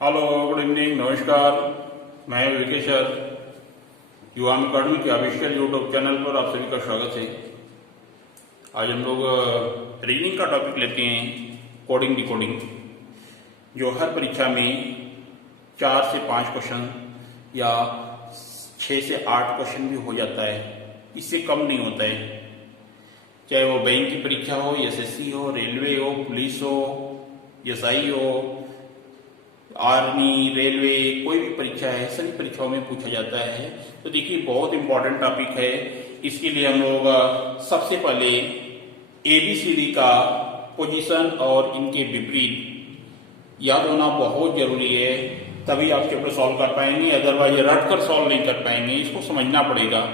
Hello, good evening, नमस्कार। मैं विकेशर युवा अकाडमी के ऑफिशियल यूट्यूब चैनल पर आप सभी का स्वागत है। आज हम लोग रीजनिंग का टॉपिक लेते हैं, कोडिंग डिकोडिंग, जो हर परीक्षा में 4 से 5 क्वेश्चन या 6 से 8 क्वेश्चन भी हो जाता है, इससे कम नहीं होता है। चाहे वो बैंक की परीक्षा हो, एसएससी हो, रेलवे हो, पुलिस हो, एसआई हो, आर्मी, रेलवे, कोई भी परीक्षा है, सभी परीक्षाओं में पूछा जाता है। तो देखिए, बहुत इंपॉर्टेंट टॉपिक है। इसके लिए हम लोग सबसे पहले एबीसीडी का पोजीशन और इनके विपरीत याद होना बहुत जरूरी है, तभी आप चैप्टर सॉल्व कर पाएंगे। अदरवाइज रट कर सॉल्व नहीं कर पाएंगे, इसको समझना पड़ेगा।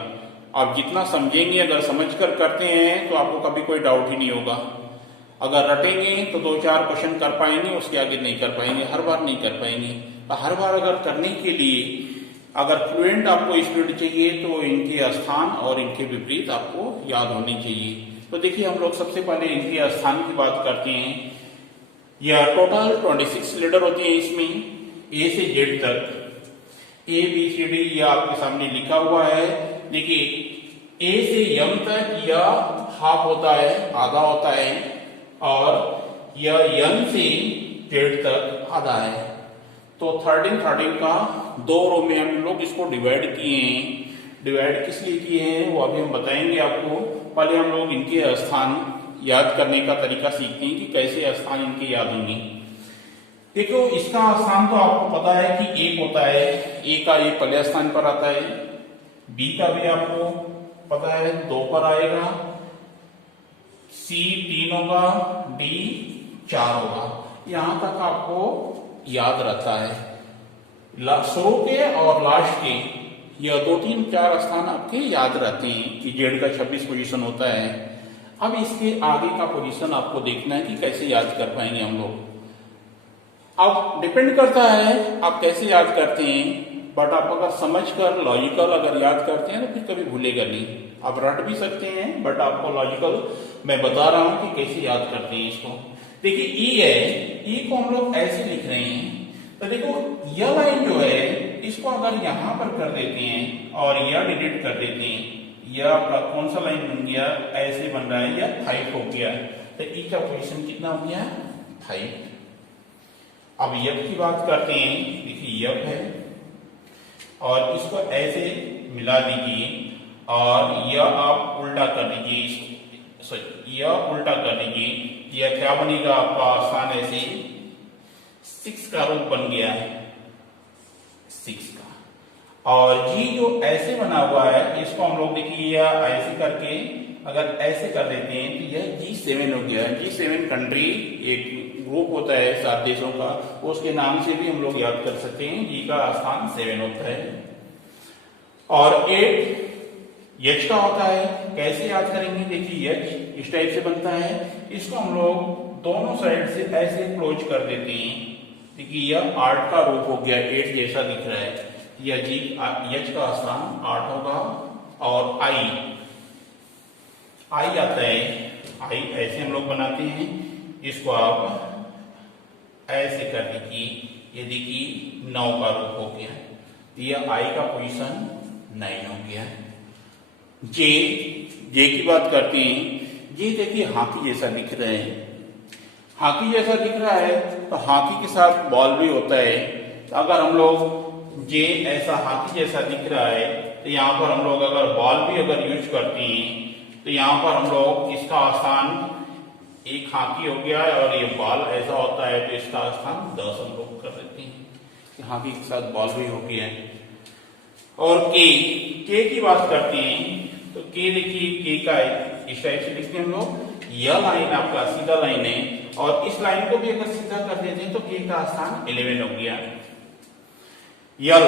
आप जितना समझेंगे, अगर समझ कर करते हैं तो आपको कभी कोई डाउट ही नहीं होगा। अगर रटेंगे तो 2-4 क्वेश्चन कर पाएंगे, उसके आगे नहीं कर पाएंगे, हर बार नहीं कर पाएंगे। तो हर बार अगर करने के लिए अगर फ्लुएंट आपको स्पीड चाहिए तो इनके स्थान और इनके विपरीत आपको याद होनी चाहिए। तो देखिए, हम लोग सबसे पहले इनके स्थान की बात करते हैं। यह टोटल 26 लेटर होते हैं इसमें, ए से जेड तक। ए बी सी डी यह आपके सामने लिखा हुआ है। देखिए, ए से यम तक यह हाफ होता है, आधा होता है, और यह यन से जेड तक आधा है। तो 13 का 2 रो में हम लोग इसको डिवाइड किए हैं। डिवाइड किस लिए किए हैं वो अभी हम बताएंगे आपको। पहले हम लोग इनके स्थान याद करने का तरीका सीखते हैं कि कैसे स्थान इनके याद होंगे। देखो, इसका स्थान तो आपको पता है कि 1 होता है, ए का 1 पहले स्थान पर आता है। बी का भी आपको पता है 2 पर आएगा, सी 3 होगा, डी 4 होगा। यहां तक आपको याद रहता है। शुरू के और लास्ट के यह 2, 3, 4 स्थान आपके याद रहते हैं कि जेड का 26 पोजीशन होता है। अब इसके आगे का पोजीशन आपको देखना है कि कैसे याद कर पाएंगे हम लोग। अब डिपेंड करता है आप कैसे याद करते हैं, बट आप अगर समझ कर लॉजिकल अगर याद करते हैं तो फिर कभी भूलेगा नहीं। आप रट भी सकते हैं, बट आपको लॉजिकल मैं बता रहा हूं कि कैसे याद करते हैं इसको। देखिए, ई है, ई को हम लोग ऐसे लिख रहे हैं। तो देखो, यह लाइन जो है इसको अगर यहां पर कर देते हैं और यह डिलीट कर देते हैं, यह आपका कौन सा लाइन बन गया, ऐसे बन रहा है, यह 5 हो गया। तो ई का पोजिशन कितना हो गया, 5। अब यफ की बात करते हैं। देखिए, यफ है और इसको ऐसे मिला दीजिए और यह आप उल्टा कर दीजिए, यह उल्टा कर दीजिए। यह क्या बनेगा आपका आसान, ऐसे 6 का रूप बन गया है, 6 का। और जी जो ऐसे बना हुआ है इसको हम लोग देखिए यह ऐसे करके अगर ऐसे कर देते हैं तो यह G7 हो गया। G7 कंट्री एक ग्रुप होता है 7 देशों का, उसके नाम से भी हम लोग याद कर सकते हैं। जी का स्थान 7 होता है। और 8 एच का होता है। कैसे याद करेंगे, देखिए एच इस टाइप से बनता है। इसको हम लोग दोनों साइड से ऐसे क्लोज कर देते हैं। देखिए, यह 8 का रूप हो गया, 8 जैसा दिख रहा है। यह जी एच का स्थान 8 होगा। और आई आता है, आई ऐसे हम लोग बनाते हैं। इसको आप ऐसे कर दीजिए, ये देखिए 9 का रूप हो गया। यह आई का पोजीशन 9 हो गया। जे की बात करते हैं। जे देखिए हाथी जैसा दिख रहा है, हाथी जैसा दिख रहा है तो हाथी के साथ बॉल भी होता है। तो अगर हम लोग जे ऐसा हाथी जैसा दिख रहा है तो यहाँ पर हम लोग अगर बॉल भी अगर यूज करते हैं तो यहाँ पर हम लोग इसका स्थान, एक हाथी हो गया है और ये बॉल ऐसा होता है तो इसका स्थान 10 हम लोग कर देते हैं। हाथी के साथ बॉल भी हो गया है। और के की बात करते हैं तो के देखिए, के का इस टाइप से लिखते हैं हम लोग। यह लाइन आपका सीधा लाइन है और इस लाइन को भी अगर सीधा कर देते हैं तो के का स्थान 11 हो गया। यल,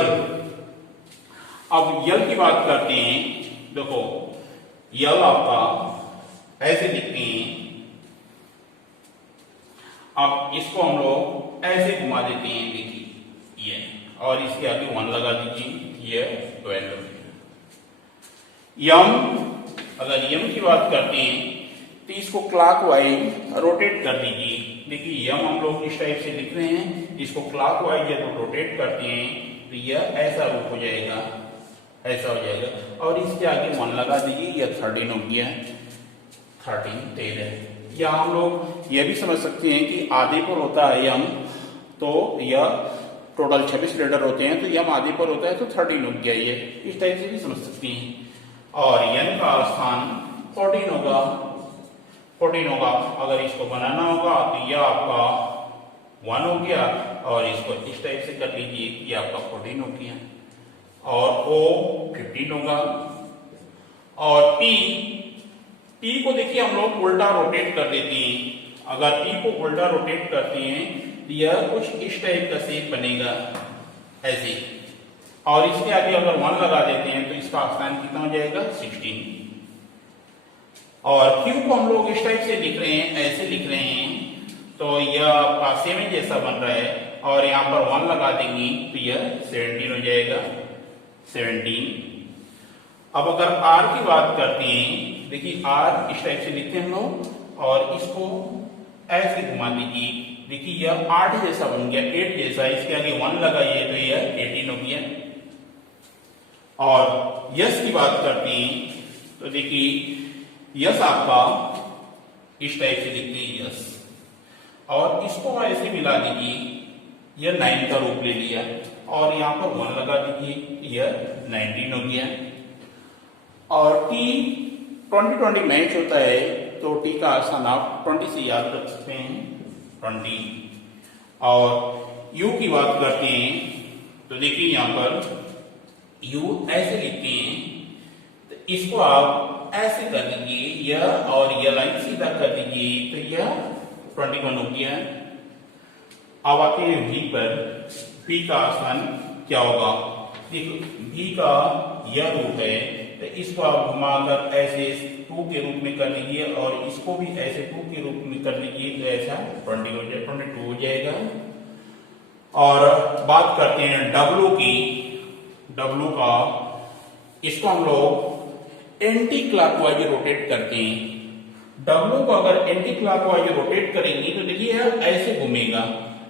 अब यल की बात करते हैं। देखो, यल आपका ऐसे लिखते हैं। अब इसको हम लोग ऐसे घुमा देते हैं, देखिए ये, और इसके आगे 1 लगा दीजिए, ये 12 हो गया। यम, अगर यम की बात करते हैं तो इसको क्लॉकवाइज रोटेट कर दीजिए। देखिए यम हम लोग इस टाइप से लिख रहे हैं, इसको क्लॉकवाइज या तो रोटेट करते हैं तो यह ऐसा रूप हो जाएगा, ऐसा हो जाएगा। और इसके आगे 1 लगा दीजिए, यह 13 हो गया, 13। या हम लोग यह भी समझ सकते हैं कि आधे पर होता है यम, तो यह टोटल 26 लेटर होते हैं, तो यम आधे पर होता है तो 13 हो गया, ये इस टाइप से भी समझ सकते हैं। और यन का स्थान 14 होगा, 14 होगा। अगर इसको बनाना होगा तो यह आपका 1 हो गया, और इसको इस टाइप से कर लीजिए कि आपका 14 हो गया, और O 15 होगा। और T को देखिए हम लोग उल्टा रोटेट कर देते हैं। अगर T को उल्टा रोटेट करते हैं तो यह कुछ इस टाइप का शेप बनेगा, ऐसे। और इसके आगे अगर 1 लगा देते हैं तो इसका स्थान कितना हो जाएगा, 16। और Q को हम लोग इस टाइप से लिख रहे हैं, ऐसे लिख रहे हैं, तो यह आपका 7 जैसा बन रहा है, और यहाँ पर 1 लगा देंगे तो यह 17 हो जाएगा, 17। अब अगर R की बात करते हैं, देखिए R इस टाइप से लिखते हैं हम लोग, और इसको ऐसे घुमा दीजिए, देखिए यह 8 जैसा बन गया, 8 जैसा। इसके आगे 1 लगाइए तो यह 18 हो गया। और यस की बात करते हैं तो देखिए यस आपका इस टाइप से लिखते हैं, यस, और इसको ऐसे मिला दीजिए, यह 9 का रूप ले लिया, और यहाँ पर 1 लगा दीजिए, यह 19 हो गया। और T 20-20 मैच होता है, तो T का स्थान आप 20 से याद रख सकते हैं, 20। और U की बात करते हैं तो देखिए यहाँ पर U ऐसे लिखते हैं, तो इसको आप ऐसे कर दीजिए, यह और यह लाइन सीधा कर दीजिए, तो यह 21 हो गया। अब आते हैं V पर। V का स्थान क्या होगा, देखो V का यह रूप है, तो इसको आप घुमाकर ऐसे 2 के रूप में कर लीजिए, और इसको भी ऐसे 2 के रूप में कर लीजिए, तो ऐसा 20 हो जाएगा, 22 हो जाएगा। और बात करते हैं W की। W का, इसको हम लोग एंटी क्लॉकवाइज रोटेट करते हैं। W को अगर एंटी क्लॉकवाइज रोटेट करेंगे तो देखिए ऐसे घूमेगा,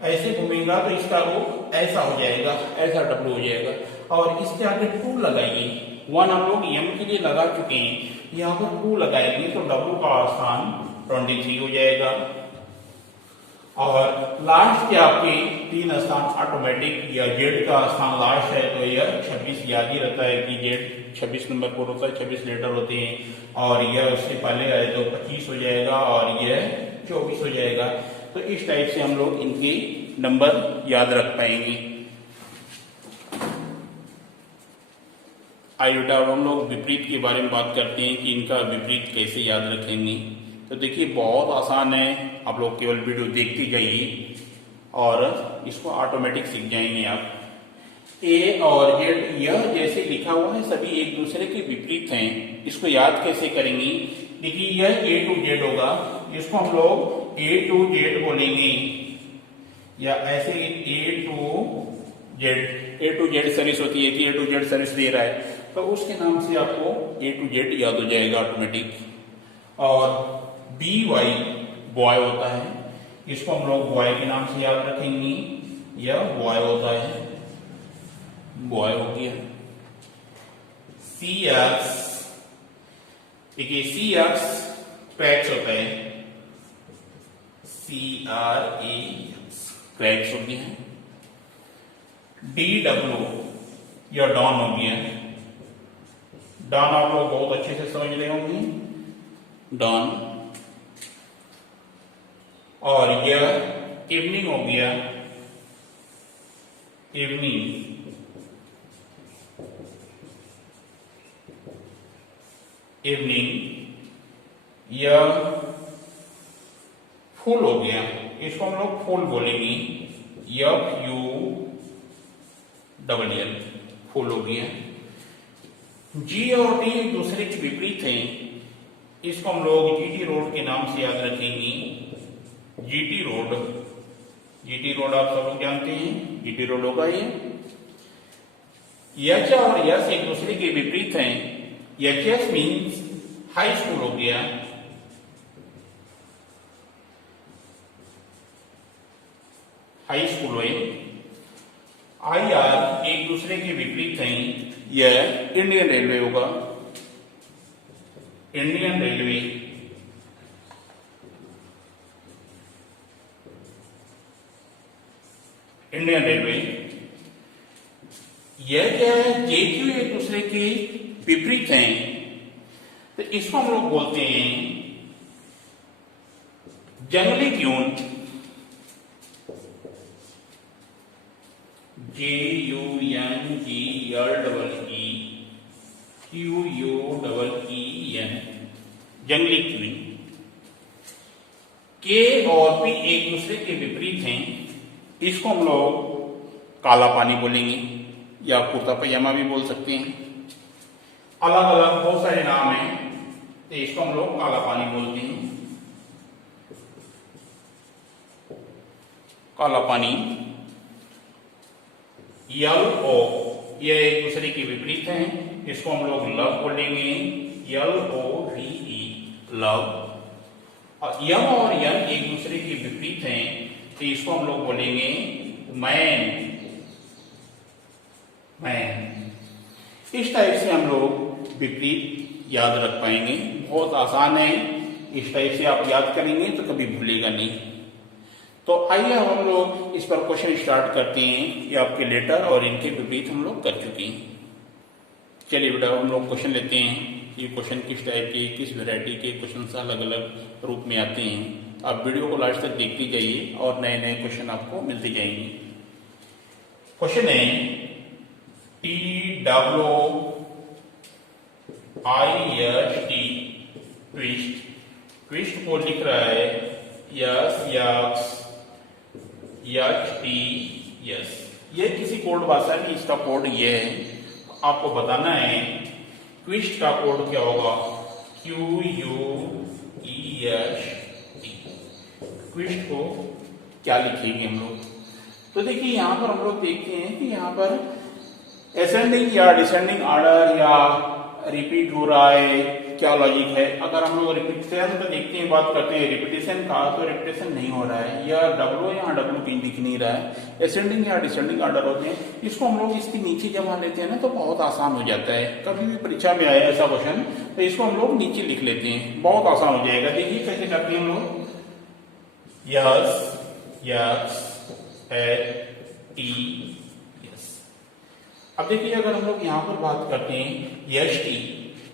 ऐसे घूमेगा, तो इसका रूप ऐसा हो जाएगा, ऐसा W हो जाएगा। और इसके आगे 2 लगाइए, 1 हम लोग M के लिए लगा चुके हैं, यहाँ पर 2 लगाएंगे तो W का स्थान 23 हो जाएगा। और लास्ट के आपके 3 स्थान ऑटोमेटिक, या Z का स्थान लास्ट है तो यह 26 याद ही रहता है कि Z 26 नंबर पर होता है, 26 लेटर होते हैं, और यह उससे पहले आए तो 25 हो जाएगा, और यह 24 हो जाएगा। तो इस टाइप से हम लोग इनके नंबर याद रख पाएंगे। आइए अब हम लोग विपरीत के बारे में बात करते हैं कि इनका विपरीत कैसे याद रखेंगे। तो देखिए बहुत आसान है, आप लोग केवल वीडियो देखते जाइए और इसको ऑटोमेटिक सीख जाएंगे आप। ए और जेड यह जैसे लिखा हुआ है सभी एक दूसरे के विपरीत हैं, इसको याद कैसे करेंगे। देखिए यह ए टू जेड होगा, इसको हम लोग ए टू जेड बोलेंगे, या ऐसे ए टू जेड सर्विस होती है, ए टू जेड सर्विस दे रहा है तो उसके नाम से आपको ए टू जेड याद हो जाएगा ऑटोमेटिक। और बी वाई बॉय होता है, इसको हम लोग बॉय के नाम से याद रखेंगे, यह बॉय होता है, बॉय हो गया। सी एक्स, देखिए सी एक्स क्रैक्स होता है, CRAX क्रैक्स हो गया। DW यह डॉन हो गया, डॉन आप लोग बहुत अच्छे से समझ रहे होंगे, डॉन। और यह इवनिंग हो गया, इवनिंग। इवनिंग यह फूल हो गया, इसको हम लोग फूल बोलेंगे, FULL, फूल हो गया। जी और टी दूसरे के विपरीत हैं, इसको हम लोग जीटी रोड के नाम से याद रखेंगे, जीटी रोड। जीटी रोड आप सब लोग जानते हैं, जीटी रोड होगा ये। यच और यस एक दूसरे के विपरीत हैं, एच मीन्स हाई स्कूल हो गया, हाई स्कूल हुए, आई आर एक दूसरे के विपरीत हैं, यह इंडियन रेलवे होगा, इंडियन रेलवे, इंडियन रेलवे। यह क्या है, जे क्यू एक दूसरे के विपरीत हैं, तो इसको हम लोग बोलते हैं जंगली क्यून, JUNGLEQUEN, जंगली क्यून। के और पी एक दूसरे के विपरीत हैं, इसको हम लोग काला पानी बोलेंगे या कुर्ता पजामा भी बोल सकते हैं, अलग अलग बहुत सारे नाम हैं, तो इसको हम लोग काला पानी बोलते हैं, काला पानी। LO ये एक दूसरे के विपरीत हैं, इसको हम लोग लव बोलेंगे, LOVE, लव। और यम और यन एक दूसरे के विपरीत हैं, तो इसको हम लोग बोलेंगे मैन, मैन। इस टाइप से हम लोग विपरीत याद रख पाएंगे, बहुत आसान है, इस टाइप से आप याद करेंगे तो कभी भूलेगा नहीं। तो आइए हम लोग इस पर क्वेश्चन स्टार्ट करते हैं, ये आपके लेटर और इनके विपरीत हम लोग कर चुके हैं। चलिए बेटा हम लोग क्वेश्चन लेते हैं, ये क्वेश्चन किस टाइप के, किस वैरायटी के क्वेश्चन अलग अलग रूप में आते हैं। आप वीडियो को लास्ट तक देखते जाइए और नए नए क्वेश्चन आपको मिलते जाएंगे। क्वेश्चन है TWIST, ट्विस्ट, ट्विस्ट को लिख रहा है यस, ये किसी कोड भाषा में इसका कोड ये है, आपको बताना है ट्विस्ट का कोड क्या होगा, QUEST, ट्विस्ट को क्या लिखेंगे हम लोग। तो देखिए यहां पर हम लोग देखते हैं कि यहां पर असेंडिंग या डिसेंडिंग ऑर्डर या रिपीट हो रहा है, क्या लॉजिक है। अगर हम लोग रिपीटेशन तो देखते हैं, बात करते हैं रिपीटेशन का, तो रिपीटेशन नहीं हो रहा है, या डब्ल्यू यहाँ डब्ल्यू कहीं दिख नहीं रहा है, असेंडिंग या डिसेंडिंग ऑर्डर होते हैं, इसको हम लोग इसके नीचे जमा लेते हैं ना तो बहुत आसान हो जाता है। कभी भी परीक्षा में आया ऐसा क्वेश्चन तो इसको हम लोग नीचे लिख लेते हैं, बहुत आसान हो जाएगा। देखिए कैसे करते हैं हम लोग, यस अब देखिए अगर हम लोग यहाँ पर बात करते हैं यष्टि,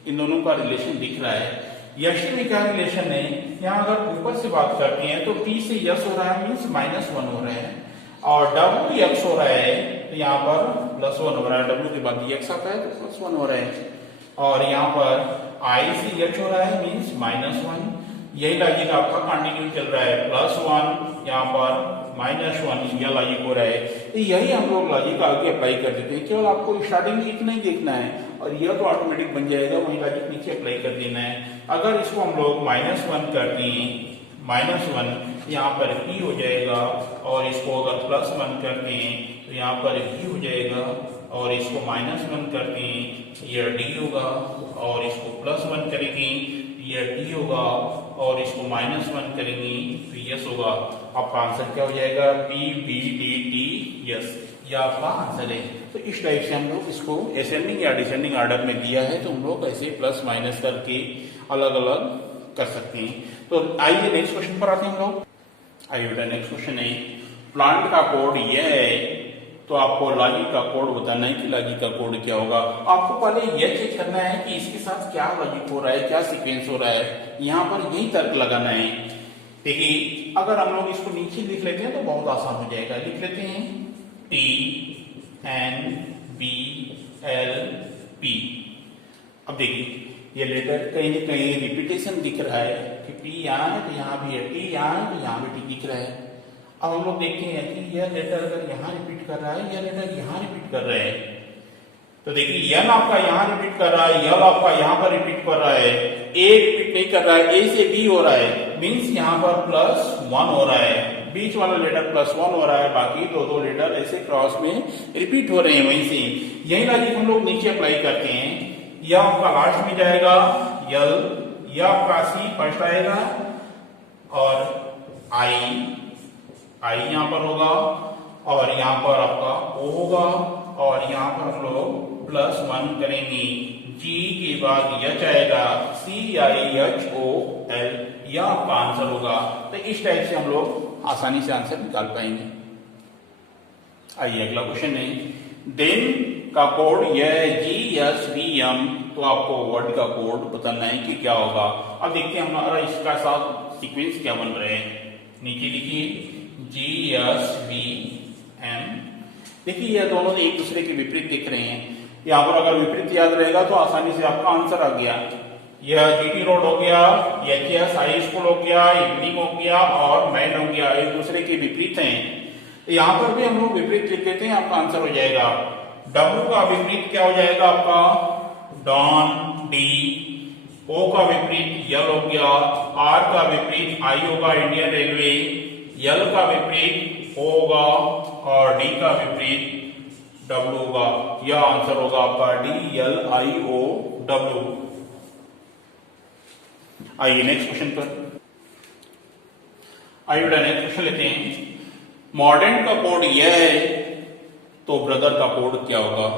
इन दोनों का रिलेशन दिख रहा है, यष्टि में क्या रिलेशन है, यहाँ अगर ऊपर से बात करते हैं तो P से यस हो रहा है, मीन्स -1 हो रहा है, और W यक्स हो रहा है तो यहाँ पर +1 हो रहा है, W के बाद यक्स आता है तो +1 हो रहा है, और यहाँ पर I से यच हो रहा है, मीन्स -1। यही लॉजिक आपका कंटिन्यू चल रहा है, +1 यहाँ पर -1, यह लॉजिक हो रहा है। तो यही हम लोग लॉजिक आगे अप्लाई कर देते हैं, केवल आपको स्टार्टिंग में इतना ही देखना है और यह तो ऑटोमेटिक बन जाएगा, वही लॉजिक नीचे अप्लाई कर देना है। अगर इसको हम लोग -1 करते हैं, -1 यहाँ पर P हो जाएगा, और इसको अगर +1 करते हैं तो यहाँ पर V हो जाएगा, और इसको -1 करते हैं यह D होगा, और इसको +1 करेंगे यह T होगा, और इसको -1 करेंगे तो यस होगा। आपका आंसर क्या हो जाएगा, PBDT, यस, यह आपका आंसर है। तो इस टाइप से हम लोग इसको असेंडिंग या डिसेंडिंग ऑर्डर में दिया है तो हम लोग ऐसे प्लस माइनस करके अलग अलग कर सकते हैं। तो आइए नेक्स्ट क्वेश्चन पर आते हैं हम लोग। आइए बेटा नेक्स्ट क्वेश्चन है, प्लांट का कोड यह है, तो आपको लॉजिक का कोड बताना है कि लॉजिक का कोड क्या होगा। आपको पहले यह चेक करना है कि इसके साथ क्या लॉजिक हो रहा है, क्या सीक्वेंस हो रहा है, यहाँ पर यही तर्क लगाना है। देखिए अगर हम लोग इसको नीचे लिख लेते हैं तो बहुत आसान हो जाएगा, लिख लेते हैं TNBLP। अब देखिए ये लेटर कहीं न कहीं रिपीटेशन दिख रहा है कि P यहाँ है तो यहाँ भी है, T यहाँ है तो यहाँ भी T दिख रहा है। अब हम लोग देखते हैं कि यह लेटर अगर यहाँ रिपीट कर रहा है, यह लेटर यहाँ रिपीट कर रहा है, तो देखिए यन आपका यहाँ रिपीट कर रहा है, यल आपका यहाँ पर रिपीट कर रहा है, ए रिपीट नहीं कर रहा है, ए से बी हो रहा है, मीन्स यहाँ पर +1 हो रहा है, बीच वाला लेटर +1 हो रहा है, बाकी दो लेटर ऐसे क्रॉस में रिपीट हो रहे हैं। वहीं से यही लॉजिक हम लोग नीचे अप्लाई करते हैं, यह आपका लास्ट में जाएगा यल, यह आपका सी फर्स्ट आएगा, और आई यहाँ पर होगा, और यहाँ पर आपका O होगा और यहाँ पर हम लोग +1 करेंगे, G के बाद H आएगा, CIHOL, यह आपका आंसर होगा। तो इस टाइप से हम लोग आसानी से आंसर निकाल पाएंगे। आइए अगला क्वेश्चन है, दिन का कोड यह है GSVM, तो आपको वर्ड का कोड बताना है कि क्या होगा। अब देखते हैं हमारा इसका साथ सीक्वेंस क्या बन रहे हैं। नीचे लिखिए GSVM, देखिए यह दोनों एक दूसरे के विपरीत दिख रहे हैं। यहाँ पर अगर विपरीत याद रहेगा तो आसानी से आपका आंसर आ गया। यह GT रोड हो गया, HS हाई स्कूल हो गया, इवनिंग हो गया और मैन हो गया, एक दूसरे के विपरीत हैं। यहाँ पर भी हम लोग विपरीत लिख देते हैं, आपका आंसर हो जाएगा। W का विपरीत क्या हो जाएगा आपका, डॉन, D। O का विपरीत यल हो गया, R का विपरीत I होगा, इंडियन रेलवे। L का विपरीत O होगा और D का विपरीत W होगा। यह आंसर होगा आपका DLIOW। आइए नेक्स्ट क्वेश्चन पर, आइए बेटा नेक्स्ट क्वेश्चन लेते हैं। मॉडर्न का कोड यह है, तो ब्रदर का कोड क्या होगा।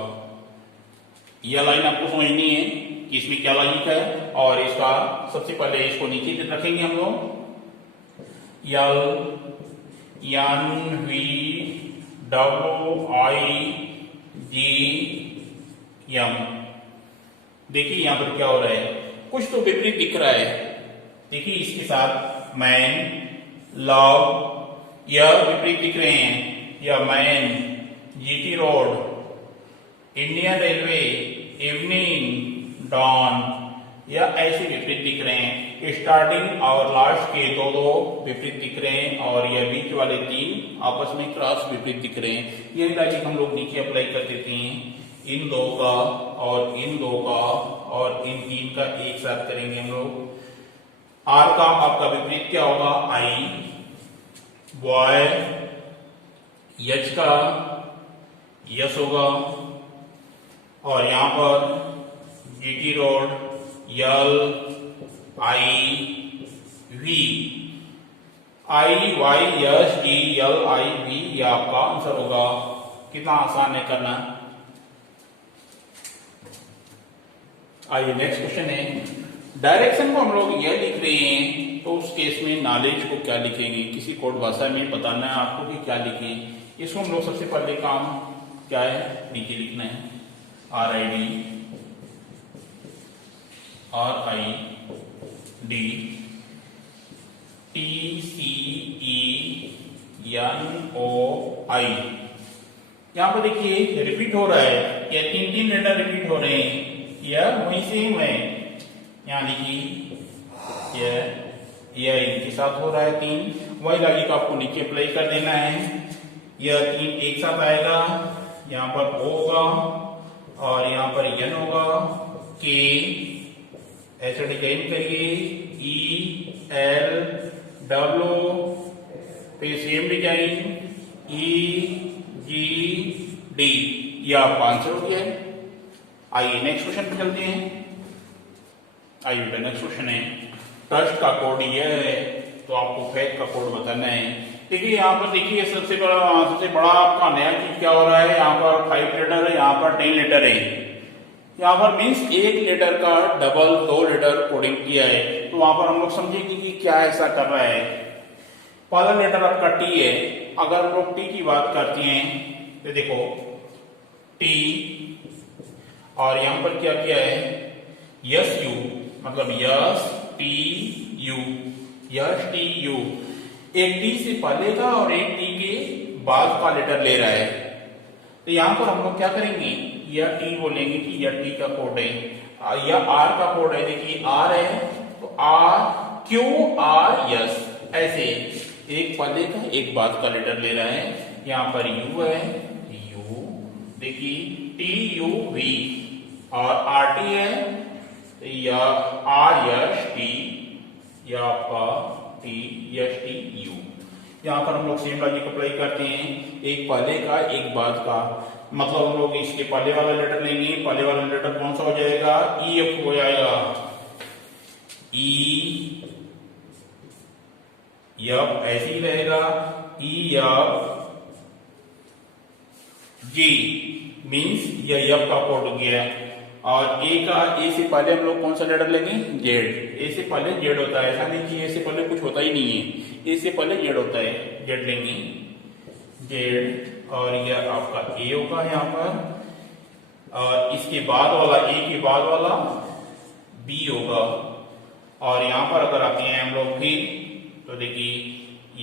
यह लाइन आपको समझनी है कि इसमें क्या लॉजिक है, और इसका सबसे पहले इसको नीचे रखेंगे हम लोग, LNVWIGM। देखिए यहां पर क्या हो रहा है, कुछ तो विपरीत दिख रहा है। देखिए इसके साथ मैन, लव, यह विपरीत दिख रहे हैं। यह man, GT road, Indian railway, evening, dawn, यह ऐसे विपरीत दिख रहे हैं। स्टार्टिंग और लास्ट के दो विपरीत दिख रहे हैं और यह बीच वाले 3 आपस में क्रॉस विपरीत दिख रहे हैं। यही लॉजिक हम लोग नीचे अप्लाई कर देते हैं, इन 2 का और इन 2 का और इन 3 का एक साथ करेंगे हम लोग। R का आपका विपरीत क्या होगा, I, बॉय, H का यस होगा और यहां पर GT road, L, I, V, IYSDLIV, यह आपका आंसर होगा। कितना आसान है करना। आइए नेक्स्ट क्वेश्चन है, डायरेक्शन को हम लोग यह लिख रहे हैं, तो उस केस में नॉलेज को क्या लिखेंगे। किसी कोड भाषा में बताना है आपको कि क्या लिखें। इसको हम लोग सबसे पहले काम क्या है, नीचे लिखना है, RID TCENOI। यहां पर देखिए रिपीट हो रहा है, या 3 लेटर रिपीट हो रहे हैं, यह वही सेम है। यहां देखिए यह इनके साथ हो रहा है 3, वही लॉजिक आपको नीचे अप्लाई कर देना है। यह 3 एक साथ आएगा, यहाँ पर O होगा और यहाँ पर N होगा, K, ऐसे डिजाइन करिए, ELW, फिर सेम डिजाइन EGD, यह आपका आंसर हो गया है। आइए नेक्स्ट क्वेश्चन पे चलते हैं। आइए नेक्स्ट क्वेश्चन है, ट्रस्ट का कोड यह है, तो आपको फैक्ट का कोड बताना है। देखिए यहाँ पर देखिए सबसे बड़ा आपका नया चीज क्या हो रहा है, यहाँ पर 5 लेटर है, यहाँ पर 10 लेटर है। यहाँ पर मीन्स 1 लेटर का डबल 2 लेटर कोडिंग किया है, तो वहां पर हम लोग समझेंगे कि क्या ऐसा कर रहा है। पहला लेटर आपका T है। अगर हम लोग T की बात करते हैं तो देखो T, और यहाँ पर क्या किया है, SU, मतलब STU, STU, एक T से पहले का और एक T के बाद का लेटर ले रहा है। तो यहां पर हम लोग क्या करेंगे, यह T बोलेंगे कि यह T का कोड है, यह R का कोड है। देखिए R है तो R, Q, R, S, ऐसे एक पहले का एक बाद का लेटर ले रहा है। यहाँ पर U है, U, देखिए TUV, और RT है, या RST, या आपका TSTU। यहाँ पर हम लोग सेम लॉजिक अप्लाई करते हैं, एक पहले का एक बाद का, मतलब हम लोग इसके पहले वाला लेटर लेंगे। पहले वाला लेटर कौन सा हो जाएगा, EF हो जाएगा, EF ऐसे ही रहेगा, EF, जी मीन्स यह यप का कोड हो गया। और ए से पहले हम लोग कौन सा लेटर लेंगे? जेड। ए से पहले जेड होता है, ऐसा नहीं कि ए से पहले कुछ होता ही नहीं है, ए से पहले जेड होता है, जेड लेंगे, जेड। और यह आपका ए होगा यहाँ पर, और इसके बाद वाला, ए के बाद वाला बी होगा। और यहाँ पर अगर आते हैं हम लोग फिर, तो देखिए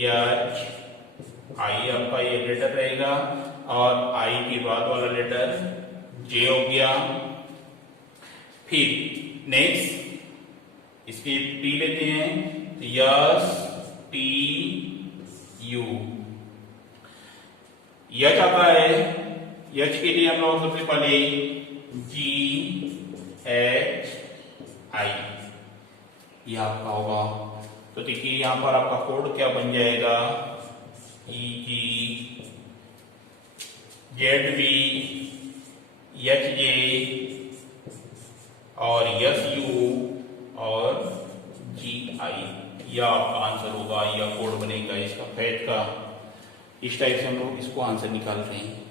एच आई आपका ये लेटर रहेगा, और आई के बाद वाला लेटर जे हो गया। फिर नेक्स्ट इसके टी लेते हैं, तो यस टी यू। यच आता है, यच के लिए हम लोग सबसे पहले जी एच आई यह आपका होगा। तो देखिए यहां पर आपका कोड क्या बन जाएगा? ई जी जेड बी एच जे और यस यू और जी आई, यह आपका आंसर होगा, यह कोड बनेगा इसका फैट का। इस टाइप से हम लोग इसको आंसर निकाल रहे हैं।